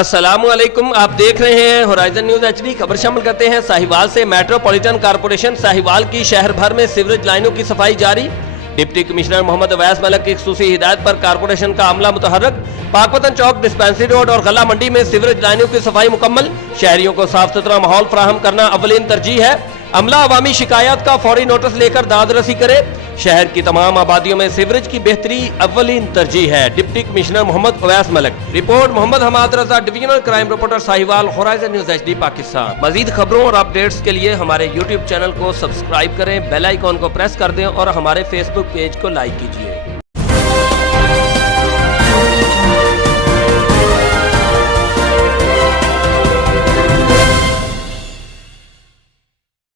अस्सलामुअलैकुम, आप देख रहे हैं होराइजन न्यूज HD। खबर शामिल करते हैं साहिवाल से। मेट्रोपॉलिटन कॉर्पोरेशन साहिवाल की शहर भर में सीवरेज लाइनों की सफाई जारी। डिप्टी कमिश्नर मोहम्मद अवैस मलिक की खुसूसी हिदायत पर कॉर्पोरेशन का अमला मुतहर्रक। पाकवतन चौक, डिस्पेंसरी रोड और गला मंडी में सीवरेज लाइनों की सफाई मुकम्मल। शहरियों को साफ सुथरा माहौल फराहम करना अवलीन तरजीह है। अमला अवामी शिकायत का फौरी नोटिस लेकर दादरसी करे। शहर की तमाम आबादियों में सीवरेज की बेहतरी अव्वलीन तरजीह है। Deputy commissioner Mohammad Awais Malik. Report Mohammad Hammad Raza, divisional crime reporter Sahiwal, Horizon news HD Pakistan. मजीद खबरों और अपडेट्स के लिए हमारे YouTube चैनल को सब्सक्राइब करें, बेल आइकॉन को प्रेस कर दें और हमारे फेसबुक पेज को लाइक कीजिए।